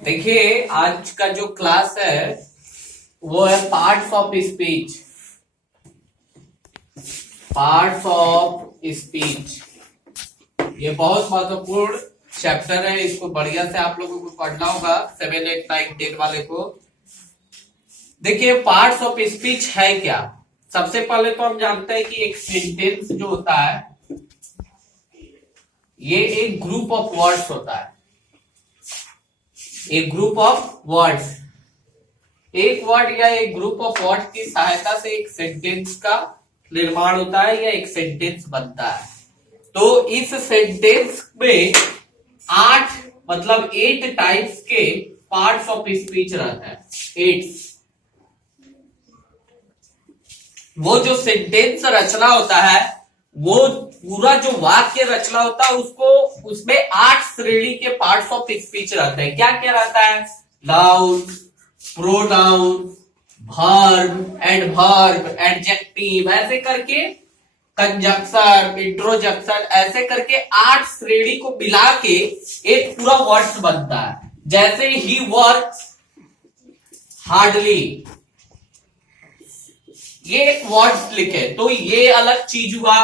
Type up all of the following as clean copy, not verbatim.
देखिए आज का जो क्लास है वो है parts of speech. Parts of speech ये बहुत महत्वपूर्ण चैप्टर है। इसको बढ़िया से आप लोगों को पढ़ना होगा 7, 8, 9, 10 वाले को। देखिए पार्ट्स ऑफ स्पीच है क्या। सबसे पहले तो हम जानते हैं कि एक सेंटेंस जो होता है ये एक ग्रुप ऑफ वर्ड्स होता है। एक ग्रुप ऑफ वर्ड्स, एक वर्ड या एक ग्रुप ऑफ वर्ड की सहायता से एक सेंटेंस का निर्माण होता है या एक सेंटेंस बनता है। तो इस सेंटेंस में 8 टाइप्स के पार्ट्स ऑफ स्पीच रहते हैं। 8 वो जो सेंटेंस रचना होता है, वो पूरा जो वाक्य रचना होता है उसको उसमें 8 श्रेणी के पार्ट्स ऑफ स्पीच रहते हैं। क्या क्या रहता है? Noun, pronoun, verb, adverb, adjective, ऐसे करके कंजक्शन, इंट्रोजक्शन, ऐसे करके 8 श्रेणी को मिला के एक पूरा वर्ड्स बनता है। जैसे ही वर्क्स हार्डली, ये एक वर्ड्स लिखे तो ये अलग चीज हुआ,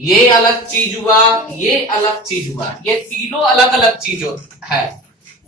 ये अलग चीज हुआ, ये अलग चीज हुआ, ये तीनों अलग अलग चीज है।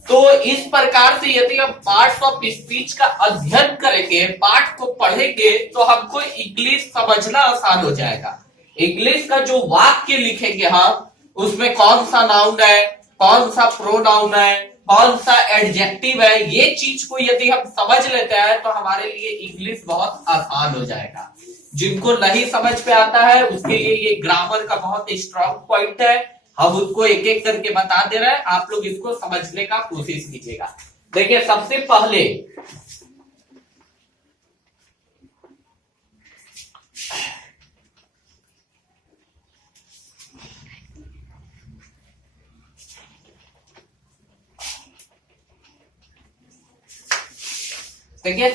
तो इस प्रकार से यदि हम पार्ट्स ऑफ स्पीच का अध्ययन करेंगे, पाठ को पढ़ेंगे, तो हमको इंग्लिश समझना आसान हो जाएगा। इंग्लिश का जो वाक्य लिखेंगे हम, उसमें कौन सा नाउन है, कौन सा प्रोनाउन है, कौन सा एडजेक्टिव है, ये चीज को यदि हम समझ लेते हैं तो हमारे लिए इंग्लिश बहुत आसान हो जाएगा। जिनको नहीं समझ पे आता है उसके लिए ये ग्रामर का बहुत स्ट्रांग पॉइंट है। हम उसको एक एक करके बता दे रहे हैं, आप लोग इसको समझने का कोशिश कीजिएगा। देखिए सबसे पहले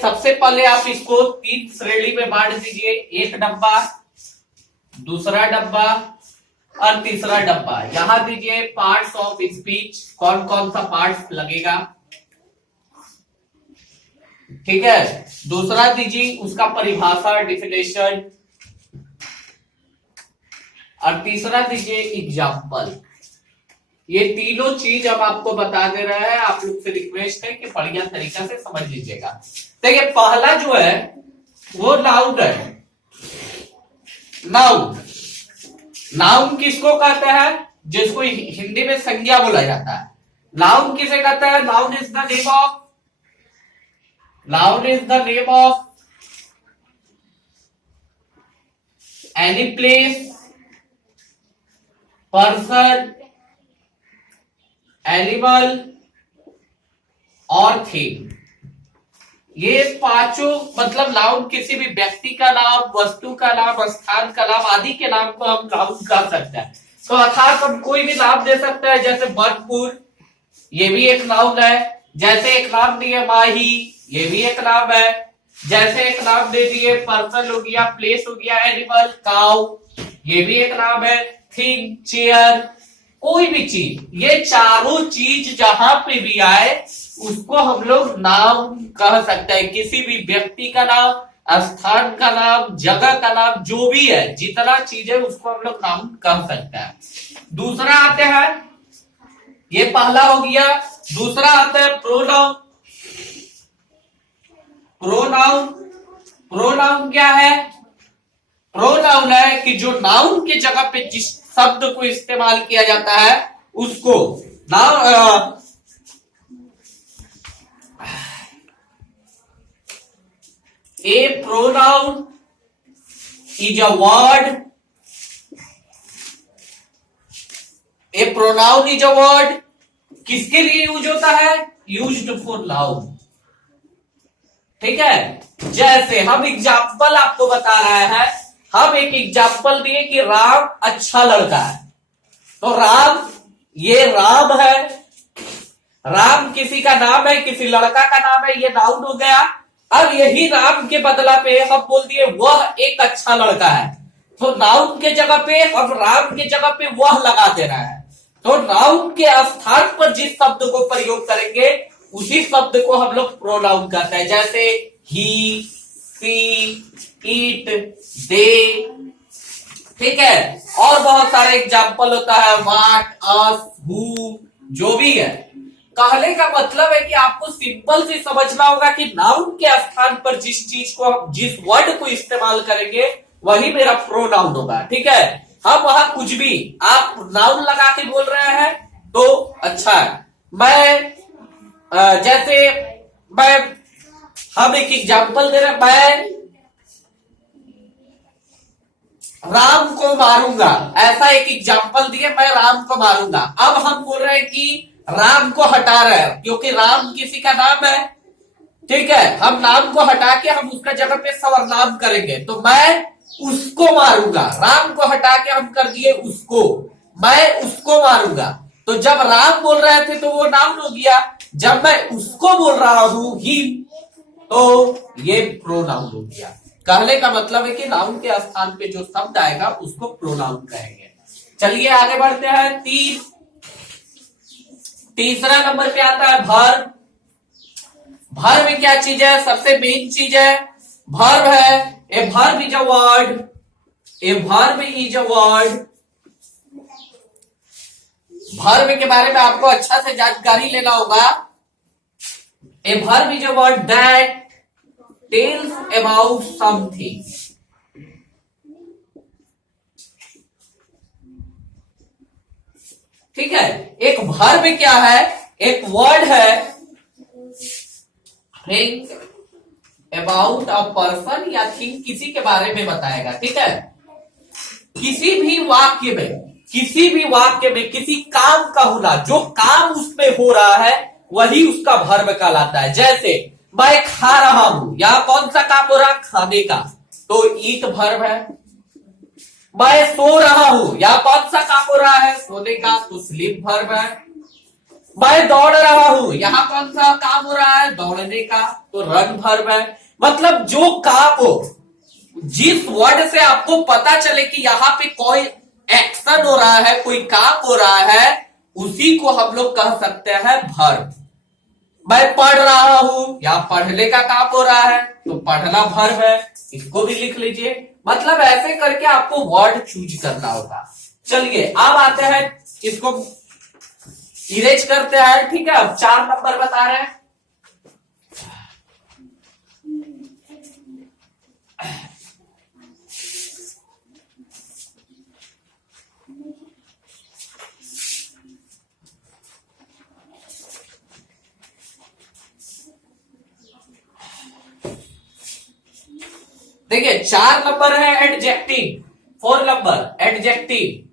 सबसे पहले आप इसको 3 श्रेणी में बांट दीजिए। एक डब्बा, दूसरा डब्बा और तीसरा डब्बा। यहां दीजिए पार्ट्स ऑफ स्पीच, कौन कौन सा पार्ट्स लगेगा, ठीक है। दूसरा दीजिए उसका परिभाषा, डिफिनेशन, और तीसरा दीजिए एग्जाम्पल। ये तीनों चीज अब आपको बता दे रहा है। आप लोग से रिक्वेस्ट है कि बढ़िया तरीका से समझ लीजिएगा। देखिए पहला जो है वो नाउन है। नाउन, नाउन किसको कहते हैं? जिसको हिंदी में संज्ञा बोला जाता है। नाउन किसे कहता है? Noun is the name of, noun is the name of any place, person, animal और थिंग। ये पांचों मतलब नाउन किसी भी व्यक्ति का नाम, वस्तु का नाम, स्थान का नाम आदि के नाम को हम नाउन कह सकते हैं। तो अर्थात हम कोई भी नाम दे सकते हैं, जैसे बनपुर, ये भी एक नाउन है। जैसे एक नाम दिए माही, ये भी एक नाम है। जैसे एक नाम दे दिए पर्सन हो गया, प्लेस हो गया, एनिमल, काउ, ये भी एक नाम है। थिंग, चेयर, कोई भी चीज, ये चारों चीज जहां पे भी आए उसको हम लोग नाम कह सकते हैं। किसी भी व्यक्ति का नाम, स्थान का नाम, जगह का नाम, जो भी है, जितना चीज है उसको हम लोग नाम कह सकते हैं। दूसरा आते हैं, ये पहला हो गया। दूसरा आता है प्रोनाउन। प्रोनाउन, प्रोनाउन क्या है? प्रोनाउन है कि जो नाउन की जगह पे जिस शब्द को इस्तेमाल किया जाता है उसको noun. A pronoun is a word. A pronoun is a word. किसके लिए यूज होता है? Used for noun, ठीक है। जैसे हम एग्जाम्पल आपको बता रहे हैं, हम एक एग्जाम्पल दिए कि राम अच्छा लड़का है। तो राम, ये राम है, राम किसी का नाम है, किसी लड़का का नाम है, ये नाउन हो गया। अब यही राम के बदला पे हम बोल दिए वह एक अच्छा लड़का है, तो नाउन के जगह पे हम राम के जगह पे वह लगा दे रहा है। तो नाउन के स्थान पर जिस शब्द को प्रयोग करेंगे उसी शब्द को हम लोग प्रोनाउन कहते हैं, जैसे ही, सी, ईट, दे, ठीक है। और बहुत सारे एग्जाम्पल होता है, वाट, अस, हु, जो भी है। कहने का मतलब है कि आपको सिंपल से समझना होगा कि नाउन के स्थान पर जिस चीज को, जिस वर्ड को इस्तेमाल करेंगे वही मेरा प्रोनाउन होगा, ठीक है। हम वहां कुछ भी आप नाउन लगा के बोल रहे हैं तो अच्छा है। जैसे मैं, हम एक एग्जाम्पल दे रहे हैं, मैं राम को मारूंगा, ऐसा एक एग्जाम्पल दिए, मैं राम को मारूंगा। अब हम बोल रहे हैं कि राम को हटा रहे हैं, क्योंकि राम किसी का नाम है, ठीक है। हम नाम को हटा के हम उसका जगह पे सर्वनाम करेंगे, तो मैं उसको मारूंगा। राम को हटा के हम कर दिए उसको, मैं उसको मारूंगा। तो जब राम बोल रहे थे तो वो नाउन हो गया, जब मैं उसको बोल रहा हूं ही, तो ये प्रोनाउन हो गया। कहने का मतलब है कि नाउन के स्थान पे जो शब्द आएगा उसको प्रोनाउन कहेंगे। चलिए आगे बढ़ते हैं। तीसरा नंबर पे आता है वर्ब। वर्ब में क्या चीज है? सबसे मेन चीज है वर्ब है। A verb is a word, a verb is a word. Verb के बारे में आपको अच्छा से जानकारी लेना होगा। A verb is a word that tells about something. ठीक है, एक वर्ब क्या है? एक वर्ड है थिंक अबाउट अ पर्सन या थिंग, किसी के बारे में बताएगा, ठीक है। किसी भी वाक्य में, किसी भी वाक्य में किसी काम का होना, जो काम उसमें हो रहा है वही उसका वर्ब कहलाता है। जैसे मैं खा रहा हूं, यहां कौन सा काम हो रहा? खाने का, तो ईट वर्ब है। मैं सो रहा हूं, यहां कौन सा काम हो रहा है? सोने का, तो स्लीप वर्ब है। मैं दौड़ रहा हूं, यहां कौन सा काम हो रहा है? दौड़ने का, तो रन वर्ब है। मतलब जो काम हो, जिस वर्ड से आपको पता चले कि यहां पे कोई एक्शन हो रहा है, कोई काम हो रहा है, उसी को हम लोग कह सकते हैं वर्ब। मैं पढ़ रहा हूं, यहां पढ़ने का काम हो रहा है, तो पढ़ना वर्ब है। इसको भी लिख लीजिए। मतलब ऐसे करके आपको वर्ड चूज करना होगा। चलिए अब आते हैं, इसको इरेज करते हैं, ठीक है। अब 4 नंबर बता रहे हैं। देखिए 4 नंबर है एडजेक्टिव, 4 नंबर एडजेक्टिव।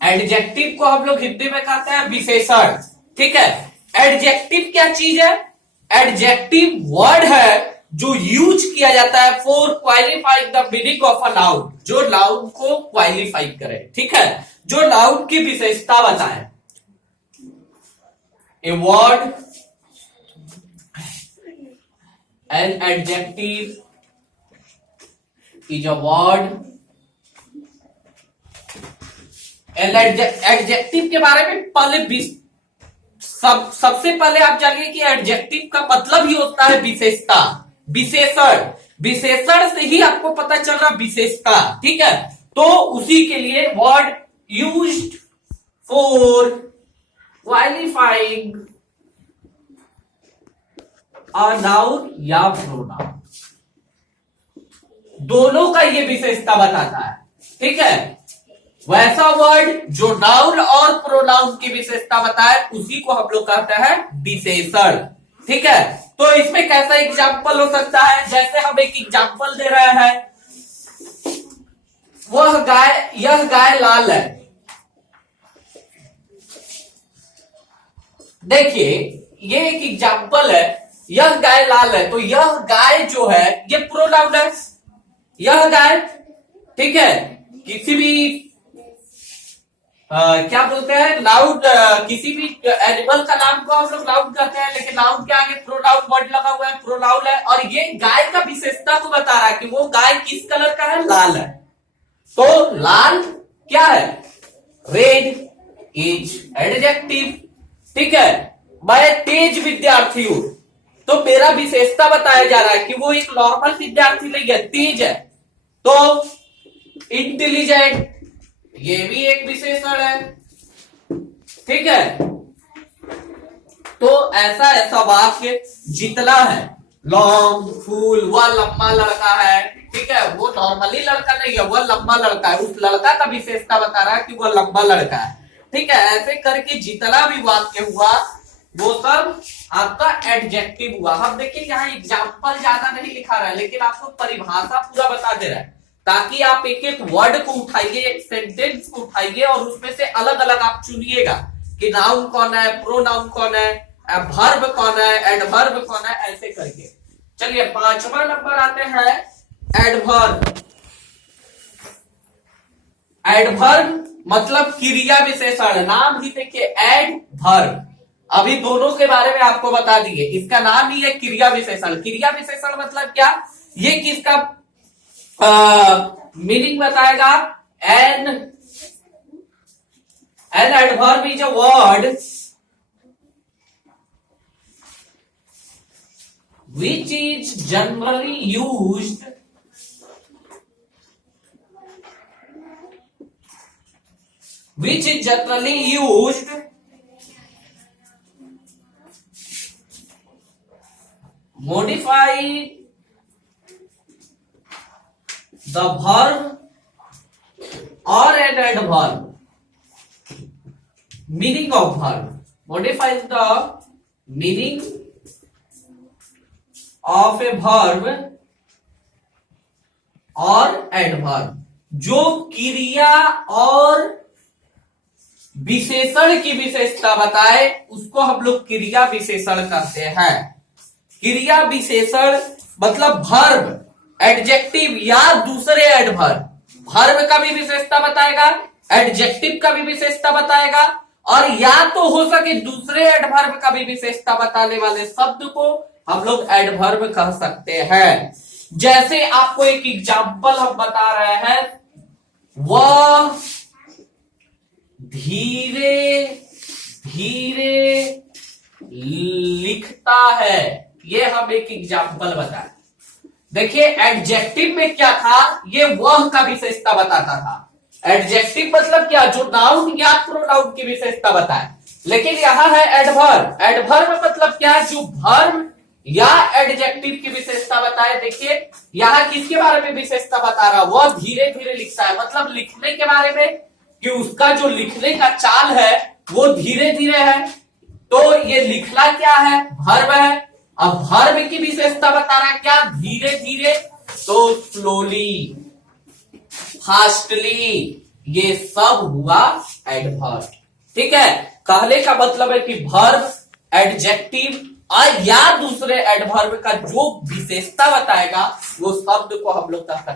एडजेक्टिव को हम लोग हिंदी में कहते हैं विशेषण, ठीक है। एडजेक्टिव क्या चीज है? एडजेक्टिव वर्ड है जो यूज किया जाता है for qualifying the meaning of a noun, जो नाउन को क्वालिफाई करे, ठीक है, जो नाउन की विशेषता बताए। A word, an adjective is a word। Adjective के बारे में पहले सबसे पहले आप जानिए कि एडजेक्टिव का मतलब ही होता है विशेषता, विशेषण। विशेषण से ही आपको पता चल रहा विशेषता, ठीक है। तो उसी के लिए word used for qualifying a noun या प्रोनाउन, दोनों का ये विशेषता बताता है, ठीक है। वैसा वर्ड जो नाउन और प्रोनाउन की विशेषता बताए उसी को हम लोग कहते हैं विशेषण, ठीक है। तो इसमें कैसा एग्जाम्पल हो सकता है? जैसे हम एक एग्जाम्पल दे रहे हैं, वह गाय, यह गाय लाल है। देखिए ये एक एग्जाम्पल है, यह गाय लाल है, तो यह गाय जो है ये प्रोनाउन है, यह गाय, ठीक है। किसी भी क्या बोलते हैं नाउन, किसी भी एनिमल का नाम को हम लोग नाउन कहते हैं, लेकिन नाउन के आगे प्रोनाउन वर्ड लगा हुआ है, प्रोनाउन है। और ये गाय का विशेषता को बता रहा है कि वो गाय किस कलर का है? लाल है। तो लाल क्या है? रेड इज एडजेक्टिव, ठीक है। मैं तेज विद्यार्थी हूं, तो मेरा विशेषता बताया जा रहा है कि वो एक नॉर्मल विद्यार्थी नहीं है, तेज है। तो इंटेलिजेंट, ये भी एक विशेषण है, ठीक है। तो ऐसा ऐसा वाक्य जितना है, लॉन्ग फूल, वह लंबा लड़का है, ठीक है, वो नॉर्मली लड़का नहीं है, वह लंबा लड़का है, उस लड़का का विशेषता बता रहा है कि वह लंबा लड़का है, ठीक है। ऐसे करके जितना भी वाक्य हुआ वो सब आपका एडजेक्टिव हुआ। हम देखिए यहाँ एग्जाम्पल ज्यादा नहीं लिखा रहा है, लेकिन आपको परिभाषा पूरा बता दे रहा है, ताकि आप एक एक वर्ड को उठाइए, एक सेंटेंस को उठाइए और उसमें से अलग अलग आप चुनिएगा कि नाउन कौन है, प्रोनाउन कौन है, वर्ब कौन है, एडवर्ब कौन है, ऐसे करके। चलिए 5वां नंबर आते हैं एडवर्ब। एडवर्ब मतलब क्रिया विशेषण, नाम ही देखिए एडवर्ब, अभी दोनों के बारे में आपको बता दिए। इसका नाम ही है क्रिया विशेषण। क्रिया विशेषण मतलब क्या, ये किसका मीनिंग बताएगा। An adverb is a word which is generally used modify the verb or an adverb. Meaning of verb modifies the meaning of a verb और एडवर्ब। जो क्रिया और विशेषण की विशेषता बताए उसको हम लोग क्रिया विशेषण कहते हैं। क्रिया विशेषण मतलब वर्ब, एडजेक्टिव या दूसरे एडवर्ब। वर्ब का भी विशेषता बताएगा, एडजेक्टिव का भी विशेषता बताएगा, और या तो हो सके दूसरे एडवर्ब का भी विशेषता बताने वाले शब्द को हम लोग एडवर्ब कह सकते हैं। जैसे आपको एक एग्जाम्पल हम बता रहे हैं, वह धीरे धीरे लिखता है, ये हम एक एग्जाम्पल बताए। देखिए एडजेक्टिव में क्या था, ये वह का विशेषता बताता था। एडजेक्टिव मतलब क्या, जो नाउन या प्रोनाउन की विशेषता बताए। लेकिन यहां है एडवर्ब। एडवर्ब मतलब क्या, जो वर्ब या एडजेक्टिव की विशेषता बताए। देखिए यहां किसके बारे में विशेषता बता रहा, वह धीरे धीरे लिखता है, मतलब लिखने के बारे में, कि उसका जो लिखने का चाल है वो धीरे धीरे है। तो ये लिखना क्या है, वर्ब है। अब वर्ब की विशेषता बता रहा है क्या, धीरे धीरे, तो स्लोली, फास्टली, ये सब हुआ एडवर्ब। ठीक है, कहने का मतलब है कि वर्ब, एडजेक्टिव और या दूसरे एडवर्ब का जो विशेषता बताएगा वो शब्द को हम लोग कह सकते हैं